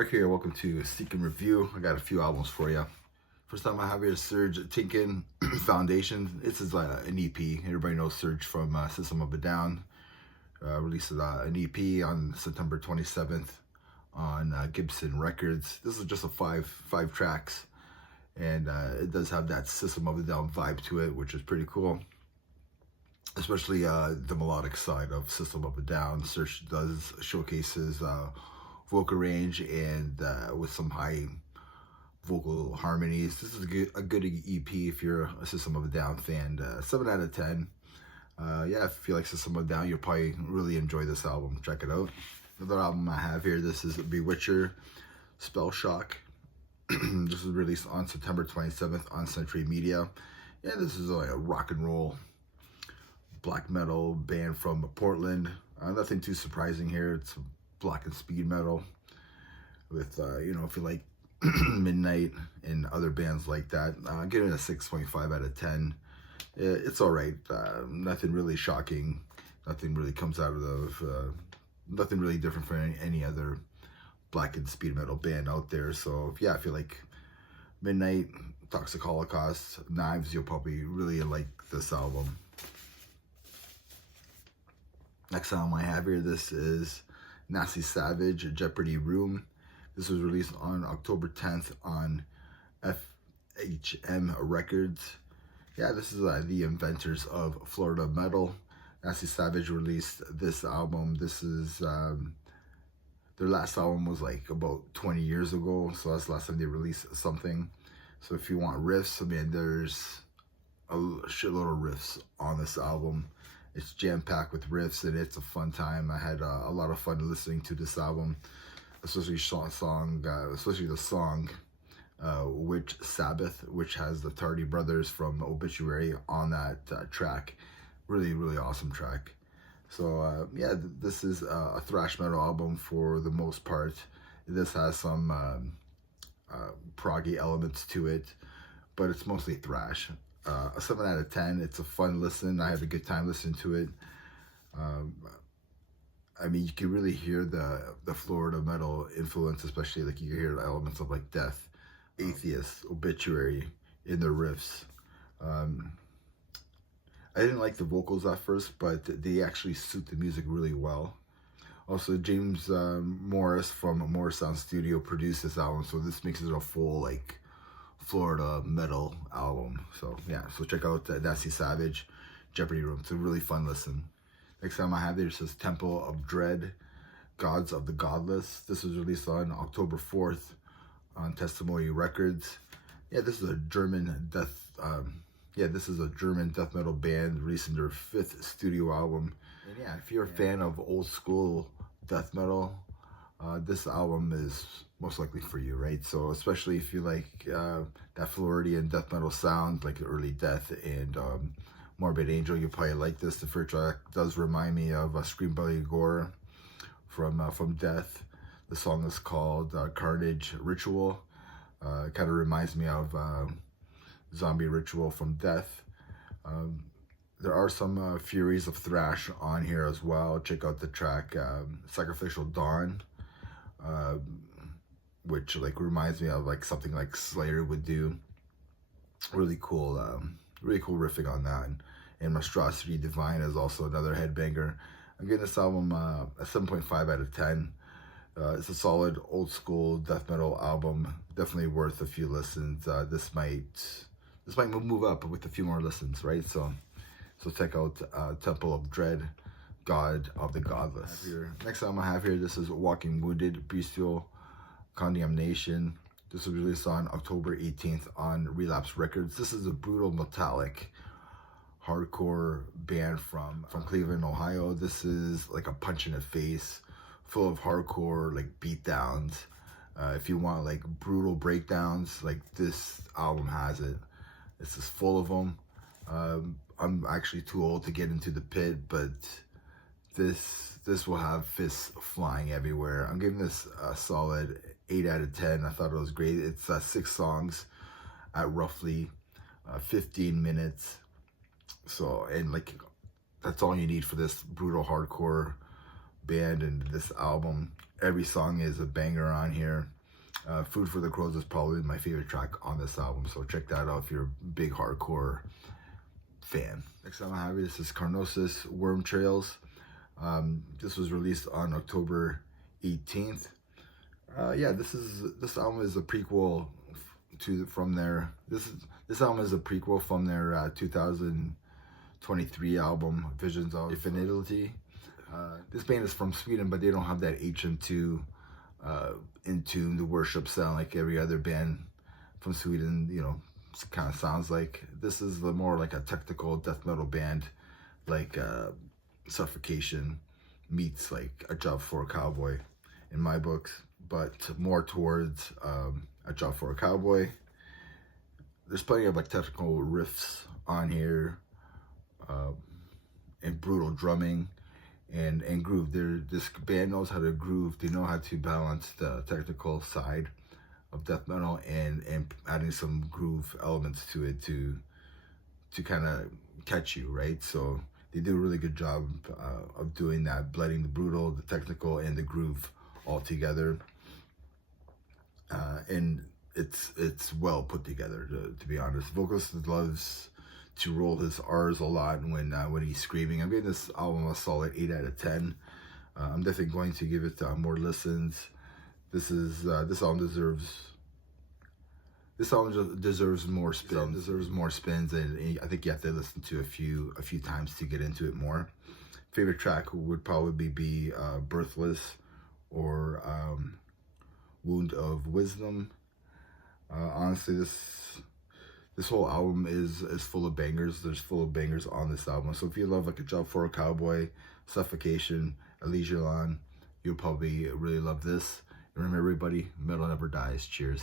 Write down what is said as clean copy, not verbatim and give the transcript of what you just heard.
Mark here. Welcome to Seek and Review. I got a few albums for you. First time I have here is Serj Tankain Foundation. This is an EP. Everybody knows Serj from System of a Down. Released an EP on September 27th on Gibson Records. This is just a five tracks, and it does have that System of a Down vibe to it, which is pretty cool. Especially the melodic side of System of a Down. Serj does showcases vocal range and with some high vocal harmonies. This is a good EP if you're a System of a Down fan. 7 out of 10. Yeah, if you like System of a Down, you'll probably really enjoy this album. Check it out. Another album I have here, this is Bewitcher, Spell Shock. This was released on September 27th on Century Media. Yeah, this is like a rock and roll black metal band from Portland. Nothing too surprising here. It's black and speed metal with, you know, if you like Midnight and other bands like that. Give it a 6.5 out of 10. It's all right. Nothing really shocking. Nothing really comes out of nothing really different from any other black and speed metal band out there. So yeah, if you like Midnight, Toxic Holocaust, Knives, you'll probably really like this album. Next album I have here, this is Nasty Savage, Jeopardy Room. This was released on October 10th on FHM Records. Yeah, this is the inventors of Florida metal. Nasty Savage released this album. This is, their last album was like about 20 years ago. So that's the last time they released something. So if you want riffs, I mean, there's a shitload of riffs on this album. It's jam-packed with riffs, and it's a fun time. I had a lot of fun listening to this album, especially the song Witch Sabbath, which has the Tardy Brothers from Obituary on that track. Really, really awesome track. So yeah, this is a thrash metal album for the most part. This has some proggy elements to it, but it's mostly thrash. A 7 out of 10. It's a fun listen. I had a good time listening to it. I mean, you can really hear the Florida metal influence, especially like you hear elements of like Death, Atheist, Obituary in the riffs. I didn't like the vocals at first, but they actually suit the music really well. Also, James Morris from Morris Sound Studio produced this album, so this makes it a full like Florida metal album. So yeah, so check out Nasty Savage, Jeopardy Room. It's a really fun listen. Next time I have there, it says Temple of Dread, Gods of the Godless. This was released on October 4th on Testimony Records. Yeah, this is a German death metal band releasing their 5th studio album. And yeah, if you're a fan of old school death metal, this album is most likely for you, right? So especially if you like that Floridian death metal sound, like early Death and Morbid Angel, you probably like this. The first track does remind me of Scream Bloody Gore from Death. The song is called Carnage Ritual. It kind of reminds me of Zombie Ritual from Death. There are some Furies of Thrash on here as well. Check out the track Sacrificial Dawn, which like reminds me of like something like Slayer would do. Really cool riffing on that. And Monstrosity Divine is also another headbanger. I'm giving this album a 7.5 out of 10. It's a solid old school death metal album. Definitely worth a few listens. This might move up with a few more listens, right? So check out Temple of Dread, God of the Godless. Next album I have here, this is Walking Wounded, Bestial Condemnation. This was released on October 18th on Relapse Records. This is a brutal metallic hardcore band from Cleveland, Ohio. This is like a punch in the face, full of hardcore like beatdowns. If you want like brutal breakdowns, like this album has it. It's just full of them. I'm actually too old to get into the pit, but this will have fists flying everywhere. I'm giving this a solid 8 out of 10. I thought it was great. It's 6 songs at roughly 15 minutes. So, and like, that's all you need for this brutal hardcore band and this album. Every song is a banger on here. Food for the Crows is probably my favorite track on this album, so check that out if you're a big hardcore fan. Next time I have this is Carnosus, Worm Trails. This was released on October 18th. Yeah, this album is a prequel from their this album is a prequel from their 2023 album Visions of Infinity. This band is from Sweden, but they don't have that HM2 into the worship sound like every other band from Sweden, you know, kind of sounds like. This is more like a technical death metal band, like Suffocation meets like A Job for a Cowboy in my books, but more towards A Job for a Cowboy. There's plenty of like technical riffs on here, and brutal drumming and groove. This band knows how to groove. They know how to balance the technical side of death metal and adding some groove elements to it to kind of catch you, right? So they do a really good job of doing that, blending the brutal, the technical, and the groove all together. And it's well put together, to be honest. Vocalist loves to roll his R's a lot when he's screaming. I'm giving this album a solid 8 out of 10. I'm definitely going to give it more listens. This album deserves more spins. Deserves more spins, and I think you have to listen to a few times to get into it more. Favorite track would probably be Birthless or Wound of Wisdom. Honestly, this whole album is full of bangers. There's full of bangers on this album. So if you love like A Job for a Cowboy, Suffocation, Elysian, you'll probably really love this. And remember, everybody, metal never dies. Cheers.